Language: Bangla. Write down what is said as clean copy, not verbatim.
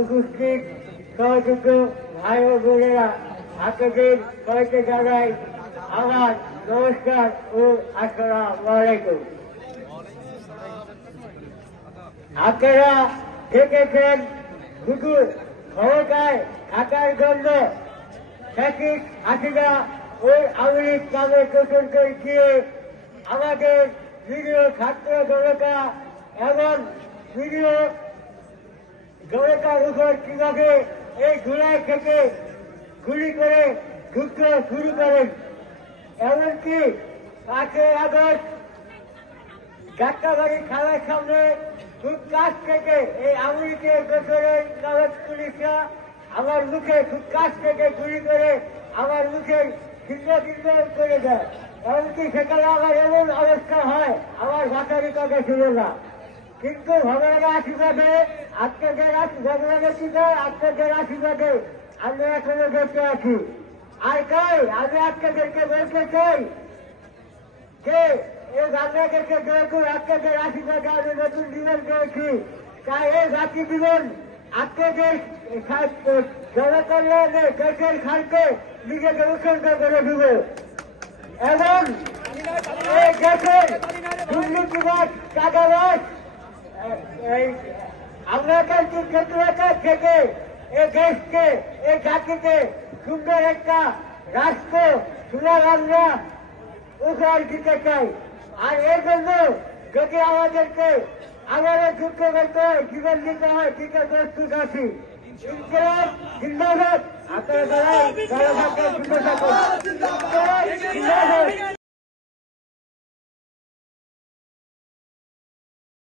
উপস্থিত সহযোগ্য ভাই ও বোনেরা, আপনাদের সবাইকে জানাই আমার নমস্কার ও আসসালামু আলাইকুম। আপনারা দেখেছেন শুধু ক্ষমতায় থাকার জন্য শেখ হাসিনা ওই আওয়ামী লীগ নামে প্রচন্ড গিয়ে আমাদের নিরীহ ছাত্র জনতা এবং নিরীহ জনতার উপর কিভাবে এই জুলাই থেকে গুলি করে যুদ্ধ শুরু করেন। এমনকি 5ই আগস্ট যাত্রাবাড়ি খালের সামনে খুব কাছ থেকে এই আওয়ামী লীগের গোসরের নাগরিক পুলিশরা আমার মুখে খুব কাছ থেকে গুলি করে আমার মুখে ছিন্ন ছিন্ন করে দেয়। এমনকি সেখানে আমার এমন অবস্থা হয় আমার ভাষারই কথা ছিল না। কিন্তু ভগবানের আশীর্বাদে আপনাদের ভগবানের ছিল আপনাদের আশীর্বাদে আমরা এখনো বেঁচে আছি। আর তাই আমি আপনাদেরকে বলতে চাই যে এই বাংলাদেশকে যেরকম আপনাদের আশীর্বাদে আমি নতুন জীবন পেয়েছি, তাই এই বাকি জীবন আপনাদের জনকল্যাণে দেশের স্বার্থে নিজেকে উৎসর্গ করে দিব এবং এই দেশের দুর্নীতিবাদ চাঁদাবাদ আমলাতান্ত্রিক ক্ষেত্রকার থেকে এই দেশকে এই জাতিকে সুন্দর একটা রাষ্ট্র সুনাম আমরা উপহার দিতে চাই। আর এর জন্য যদি আমাদেরকে আবারও যুদ্ধ করতে হয়, জীবন দিতে হয়, দিতে প্রস্তুত আছি। জিন্দাবাদ। আপনারা যারা ভালো থাকেন, সুন্দর থাকুন।